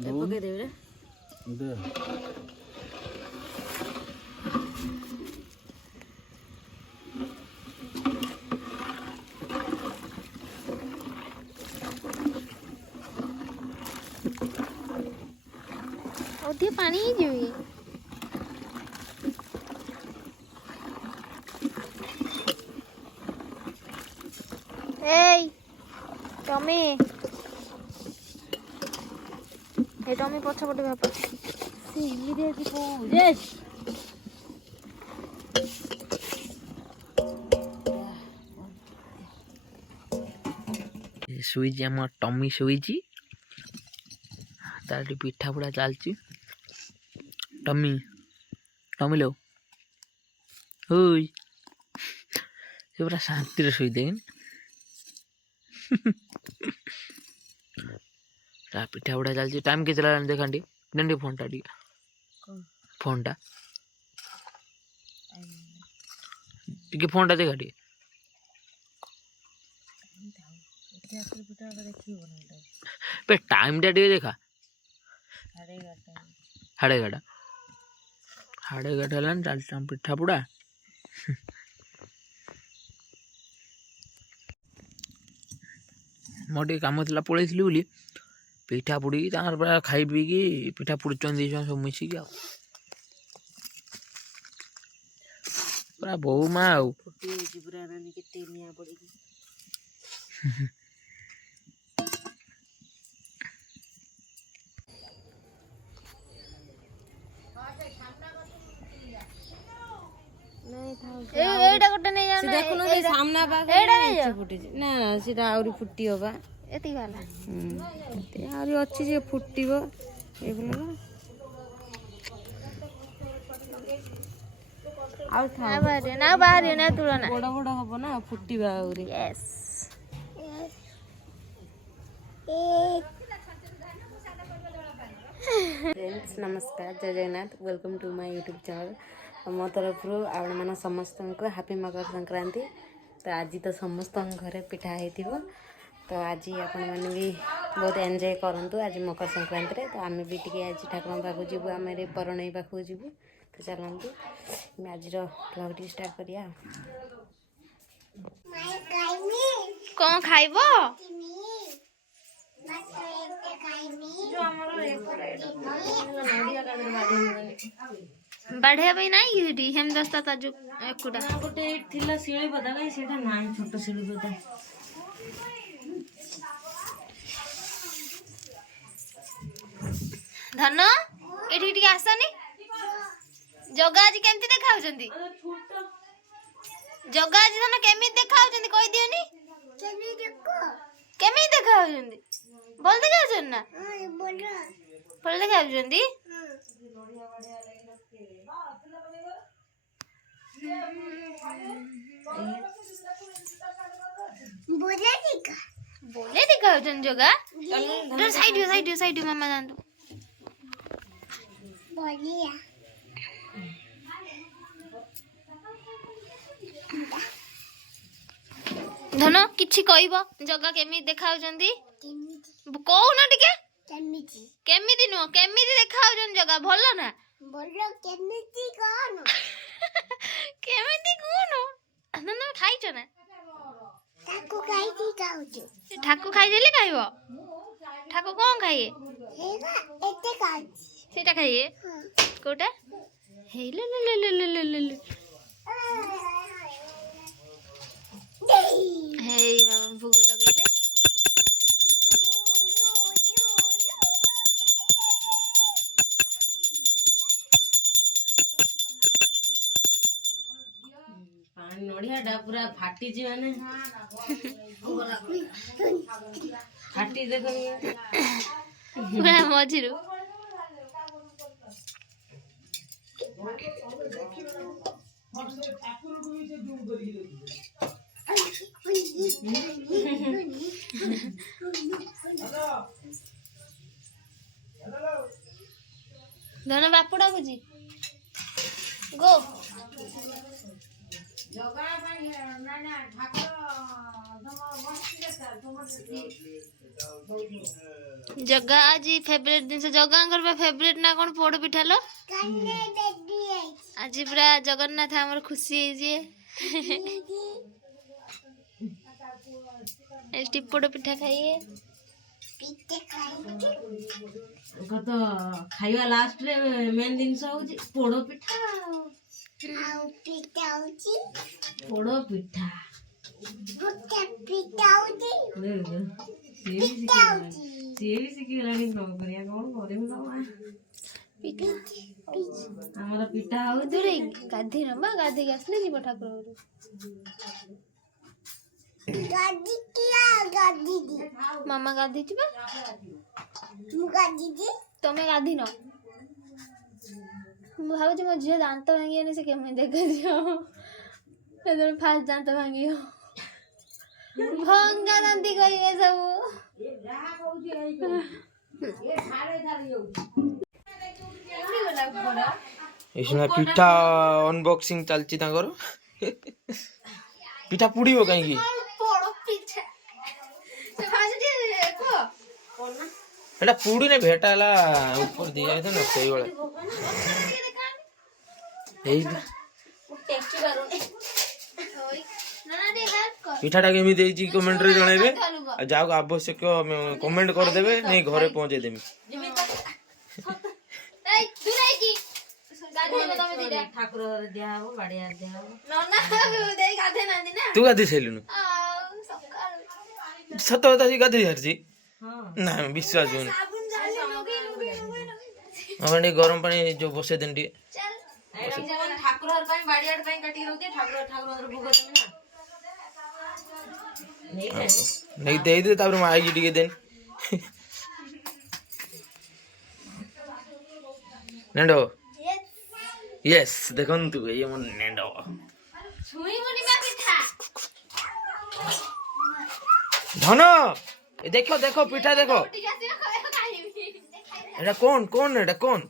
पके देबे दे ଅଧିକ ପାଣି ହେଇଯିବି। ଏଇ ଟମି ଏ ଟମି ପଛପଟେ ବାପା ସେ ଏମିତି ଅଛି ଯେ ଶୋଇଛି ଆମ ଟମି ଶୋଇଛି ତାର ପିଠା ପୁଡ଼ା ଚାଲିଛି। ଟମି ଟମି लो ହୋଇ ସେ ପୁରା ଶାନ୍ତିରେ ଶୋଇଥାଏ। ତା ପିଠା ପୁଡ଼ା ଚାଲିଛି। ଟାଇମ୍ କେତେ ହେଲାଣି ଦେଖା ଟିକେ ଫୋନ୍ଟା ଟିକେ ଫୋନ୍ଟା ଦେଖା ଟିକେ टाइम टा टे देखा 11:30 11:30 चलता पिठा पुड़ा मोर टे कम थी पलैली बोली पिठा पुड़ी पूरा खाई पीकी पिठा पुड़चन सब मिसिक पूरा बहु माँ आउ ଏଇଟା ଗୋଟେ ନେଇ ଯାଅ ଦେଖୁନ ସେ ସାମ୍ନା ପାଖରେ ଏଇଟା ନେଇ ଯାଅ ଫୁଟିଛି ନା ସେଟା ଆହୁରି ଫୁଟିବ ବା ଏତିକି ହେଲା ଆହୁରି ଅଛି ଯେ ଫୁଟିବ ଏଗୁলো ଆଉ ବାହାରେ ନା ତୁଳନା ବଡ ବଡ ହବ ନା ଫୁଟିବା ଆହୁରି। यस फ्रेंड्स नमस्कार जय Jagannath welcome to my YouTube channel मो तरफ आपण मान समस्त को हैप्पी मकर संक्रांति। तो आज तो समस्त घरे पिठा हो तो आज आपण मैंने भी बहुत एंजॉय करंतु आज मकर संक्रांति रे। तो आम भी टी आज ठाकुर पाखु जीवु आम बरणी पाखु जीवु तो चलते आज ब्लॉग टी स्टार्ट करिया। कौन खाइबो बढ़िया भाई नहीं कि हेम दस्ता ताजु एकुडा गोटे थिला शिली बदा काई सेटा नाही छोट शिली बदा धन एठी टी आसनी जगा आज केमती देखाउचंदी जगा आज धन केमी देखाउचंदी कहि दियोनी केमी देखाउचंदी बोल देखाउचन ना बोल देखाउचंदी बोले दिखाउचन जगा इधर साइड मामा जान तो बोलिया धन किछि कहबो जगा केमी देखाउचंदी कहू ना टिके केमिति नो केमिति देखाउचन जगा भलो ना बोलो केमिति कहनो केमिति कहनो धन खाइछ ना ठाकु खाइछि खाउछु ठाकु खाइ देले खाइबो ठाकु कोन खाइए हेगा एते खाइछि सेटा खाइए कोटा हे ले ले ले ले ले ले ले हे बाबा भूग लगेले पानी नड़िया डा पूरा फाटी जी माने फाटी देखो पूरा मझिरु धन बापुड़ा बुझी गो जगह आज फेवरेट दिन से जगह फेवरेट ना कौन पोड़ पिठा लो आज पूरा जगन्नाथ हमर खुशी है पोड़ पिठा खाइए तो खाइबा लास्ट रे मेन जिनस होची पोड़ पिठा पोड़ पिठा शिखिगलानी कौन करिया कौन कर पिठा दूरे गाधी ना गाधी आसले जीव ठाकुर मामा गाधी छी तमे गाधी न भाव मो झील दांत भांगी से केमी देखा फास्ट दांत भांगी भंगा दांती कहे सब ଏଇନା ପିଠା ଅନବକ୍ସିଂ ଚାଲିଛି ତାଙ୍କର ପିଠା ପୁଡ଼ିବ କାହିଁକି ଏଟା ପୁଡ଼ିନେ ଭେଟା ହେଲା ଉପର ଦିଆ ହେଇଥାଏ ନା ସେଇଭଳିଆ ଏଇ ପିଠାଟା କେମିତି ହେଇଛି କମେଣ୍ଟରେ ଜଣେଇବେ ଆଉ ଯାହାକୁ ଆବଶ୍ୟକ କମେଣ୍ଟ କରିଦେବେ ନେଇ ଘରେ ପହଞ୍ଚେଇ ଦେବି ତୁ ଗାଧେଇ ସାରିଲୁନୁ ସତ କଥା ଗାଧେଇ ସାରିଛି ନା ବିଶ୍ୱାସ ହଉନି ଆମେ ଟିକେ ଗରମ ପାଣି ଯୋଉ ବସେଇ ଦେନି ଟିକେ ନେଇକି ଦେଇଦେ ତାପରେ ମାଇକି ଟିକେ ଦେନି ନେଣ୍ଡ यस देखंतु ये मन नेंडो धन देखो देखो पिठा देखो एटा कौन कौन एटा कौन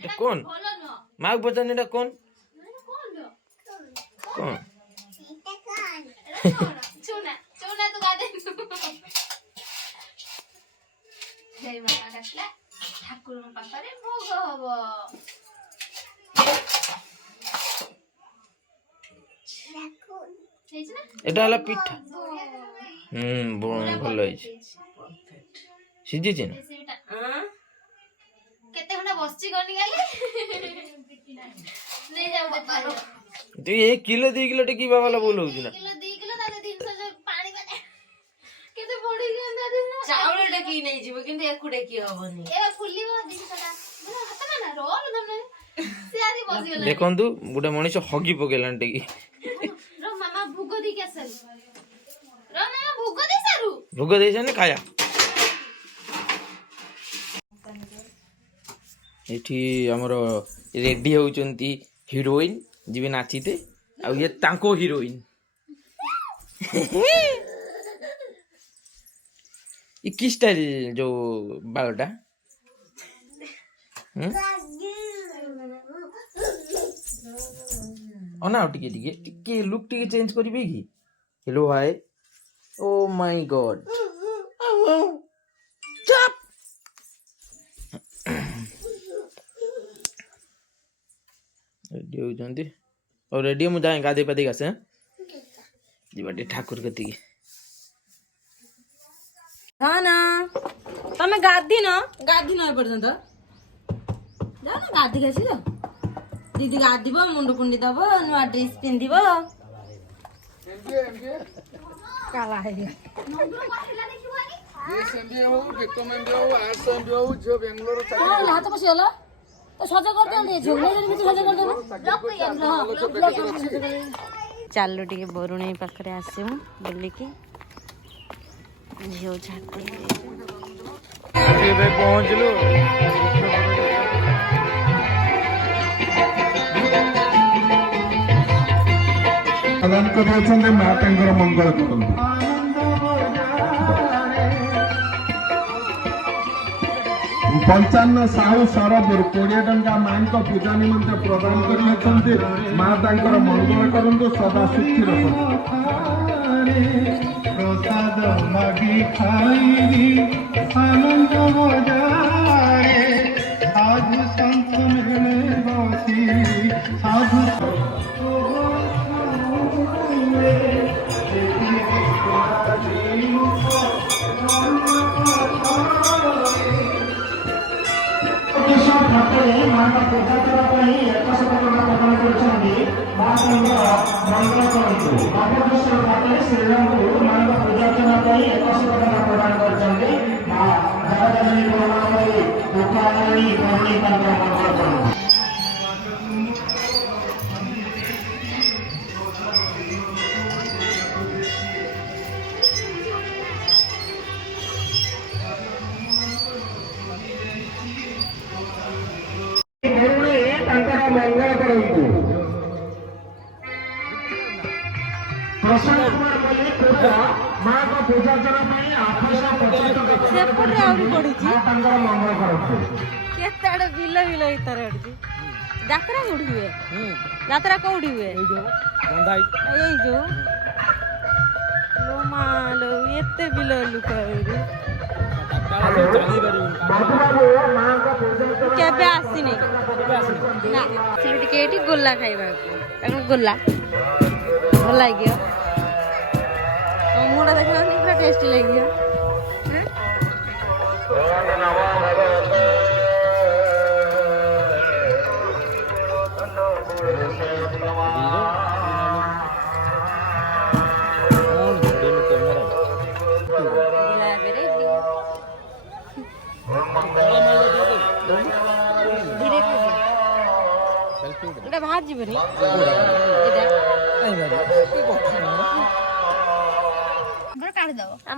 एटा कौन माग बचन एटा कौन कौन चुना चुना तू गादे हे मामा कसला ठाकुर पाखरे भोग हबो एटा हला पिठा भल होइछि सिझी छै ना केते घंटा बसची गनी गाले ले जाऊ देखा तू 1 किलो 2 किलो टेकी बाबाला बोलौ छु ना किलो 2 किलो ताले 300 जो पानी बने केते बड़ी गंदा दिन चावल टेकी नहीं जीव किंतु एकु टेकी हबनी एबा फुल्लीबो 300 टा हाथ ना ना रोल दने से आदि बसी गेला देखंतु गुडे मनीष हगी पकेलान टेकी रो मामा भूग दी केसल रो मामा भूग दे सारू भोग देछन खाया एठी हमर रेडी होउचंती हीरोइन जीवे नाचीते आ ये तांको हीरोइन ये की स्टाइल जो बालटा अना टिके टिके टिके लुक टिके चेंज करिबे की hello hi oh my God चप रेडी हो जंदी और रेडी मु जाए गाधे पादे गासे जीवाटे ठाकुर कति हाँ ना तमे गाधी न पर्यंत जा ना गाधी के आसी दीदी गाधीब मुंड कुंडी दब नुआ ड्रेस पिंधिब काला है हाथ पसी होला सजा कर दे झोले किसी सजा कर दे चालू टिके बरुणी पाखरे आसीमु बुलिकी झियो झाटी एबे पहुंचलो प्रदान कर माता मंगल करते ପଞ୍ଚାବନ ସାହୁ ସରପୁର 20 ଟଙ୍କା ମାଙ୍କ ପୂଜା ନିମନ୍ତେ ପ୍ରଦାନ କରିଅଛନ୍ତି। ମା ତାଙ୍କର ମଙ୍ଗଳ କରନ୍ତୁ, ସଦା ସୁଖୀ ରଖନ୍ତୁ। ପ୍ରସାଦ ମାଗି ଖାଇବି ଆନନ୍ଦ ବଜାରେ ସାଧୁ ସନ୍ଥ ମେଳେ ବସି ସାଧୁ ମାଙ୍କ ପୂଜା କରିବା ପାଇଁ 100 ଟଙ୍କା ପ୍ରଦାନ କରିଛନ୍ତି। ମା ତାଙ୍କର ମଙ୍ଗଳ କରନ୍ତୁ। ନବକୃଷ୍ଣ ପାଟରେ ଶ୍ରୀରାମଙ୍କୁ ମାଙ୍କ ପୂଜା କରିବା ପାଇଁ 100 ଟଙ୍କା ପ୍ରଦାନ କରିଛନ୍ତି। ମା ଜଗଜନନୀ କରୁଣାମୟୀ ଦୁଃଖାମୟୀ କରୁଣୀ ତାଙ୍କର ମଙ୍ଗଳ କରନ୍ତୁ। କରୁଣୀ ତାଙ୍କର ମଙ୍ଗଳ କରନ୍ତୁ। ପ୍ରସନ୍ନ କୁମାର ମଲ୍ଲିକ ପୂଜା ମାଙ୍କ ପୂଜାର୍ଚ୍ଚନା ପାଇଁ 850 ଟଙ୍କା ସେପଟେ ଆହୁରି ପଡିଛି। ମା ତାଙ୍କର ମଙ୍ଗଳ କରନ୍ତୁ। କେତେ ଆଡେ ବିଲ ବିଲ ଭିତରେ ଆଡୁଛି। ଯାତ୍ରା କୋଉଠି ହୁଏ? ଯାତ୍ରା କୋଉଠି ହୁଏ? ଏଇ ଯୋଉ ଲୋ ମାଲୋ ଏତେ ବିଲ ଲୁକ ଏଇଠି। କେବେ ଆସିନି ନା। ଆସିଲି ଟିକେ ଏଇଠି ଗୋଲା ଖାଇବାକୁ। ତାକୁ ଗୋଲା ଭଲ ଲାଗିବ। ମୁଁଟା ଦେଖିବନି ପୁରା ଟେଷ୍ଟି ଲାଗିବ। এটা ভাত ଯିବନି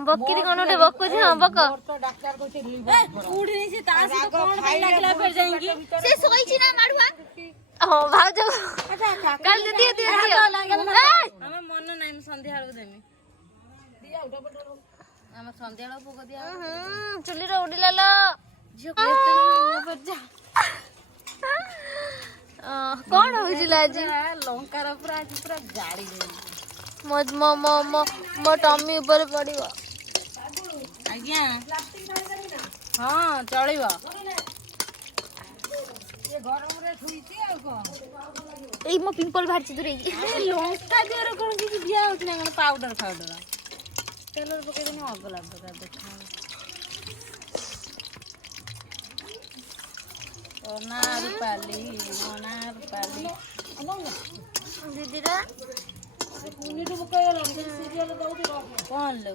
ବକିରି କଣ ଗୋଟେ ବକୁଛି। ହଁ ବକ ସେ ଶୋଇଛି ନା ମାଡୁଆ। ହଁ ଭାଉଜ କାଲି ଦିଅ ଦିଅ ଦିଅ। ଆମେ ମନ ନାହିଁ ମୁଁ ସନ୍ଧ୍ୟା ବେଳକୁ ଦେମି। ଆମ ସନ୍ଧ୍ୟା ବେଳକୁ ଭୋଗ ଦିଆ ଚୁଲିରେ ଉଡ଼ିଲା ଲୋ କଣ ହଉଛି ଆଜି? ଲଙ୍କାର ପୁରା ଆଜି ପୁରା ଜାଳି ଦେବି। ମୋ ଟମି ଉପରେ ପଡିବ। ଆଜ୍ଞା ହଁ ଚଳିବ। ଏଇ ମୋ ପିମ୍ପଲ ବାହାରିଛି ଦୂରେଇକି। ଲଙ୍କା ଦିହରେ କଣ କିଛି ଦିଆ ହଉଛି ନା କଣ ପାଉଡର ଫାଉଡର? ତେଲରେ ପକେଇଦେନି ଅଗ ଲାଗିବ ଦେଖା ମନା ରୂପାଲି ଦିଦିରା କଣ ଲୋ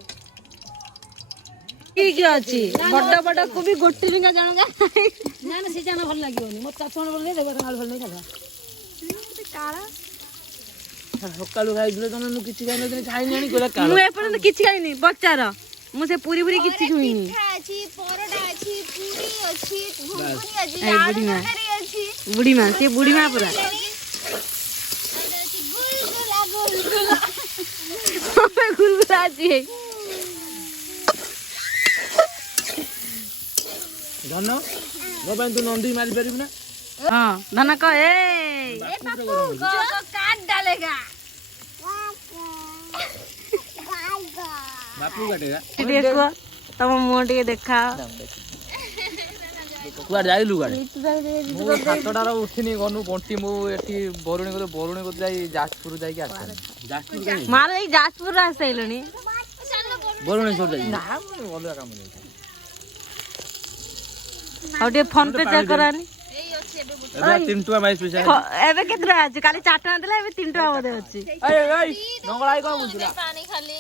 ଠିକ ଅଛି। ବଡ ବଡ କୋବି ଗୋଟେ ରିଙ୍ଗା ଜଣକା ନା ନା ସେ ଜାଣ ଭଲ ଲାଗିବନି। ମୋ ଚାଷ ଭଲ ନେଇ ଦେବ ଭଲ ନେଇ ଖାଇବା। ସକାଳୁ ଖାଇଥିଲେ ତମେ। ମୁଁ କିଛି ଖାଇନଥିଲି, ଖାଇନି ଆଣି କହିଲା ମୁଁ ଏପର୍ଯ୍ୟନ୍ତ କିଛି ଖାଇନି। ପଚାର ମୁଁ ସେ ପୁରୀ ପୁରୀ କିଛି ଛୁଇଁନି। ଅଛି ପରଟା ଅଛି ପୁରୀ ଅଛି ଘୁଗୁନି ଅଛି ଏଇ ଆଳୁ ବୁଢୀ ମା। ତରକାରୀ ଅଛି ବୁଢୀ ମା ସେ ବୁଢୀ ମା ପୁରା ଗୁଲଗୁଲା ଅଛି। ଧନ ମୋ ପାଇଁ ତୁ ନନ୍ଦି ମାରି ପାରିବୁ ନା? ହଁ ଧନ କହ ଏ काट डालेगा ବାପୁ କାଟେଗା। ଟିକେ କୁହ ତମ ମୁହଁ ଟିକେ ଦେଖା। କୁଆଡେ ଯାଇଲୁ କୁଆଡେ? ମୁଁ ସାତଟାର ଉଠିନି ଗନୁ ବଣ୍ଟି। ମୁଁ ଏଠି ବରୁଣୀ କରୁ ଯାଇ ଯାଜପୁର ଯାଇକି ଆସିଲି। ଯାଜପୁର କାଇଁ? ମାର ଏଇ ଯାଜପୁର ଆସିଲଣି। ବରୁଣୀ ସୋର ଯାଇ ନା ମୁଁ ଅଲଗା କାମ ଯାଇଥିଲି। ଆଉ ଟିକେ ଫୋନ ପେ ଚେକ୍ କରାନି। ଏବେ 3 ଟଙ୍କା ମାଇସ୍ ପଇସା। ଏବେ କେତେ ଟଙ୍କା ଅଛି? କାଲି 4 ଟଙ୍କା ଥିଲା ଏବେ 3 ଟଙ୍କା ବୋଧେ ଅଛି। ନଙ୍ଗଳା କଣ ବୁଝିଲା? पानी खाली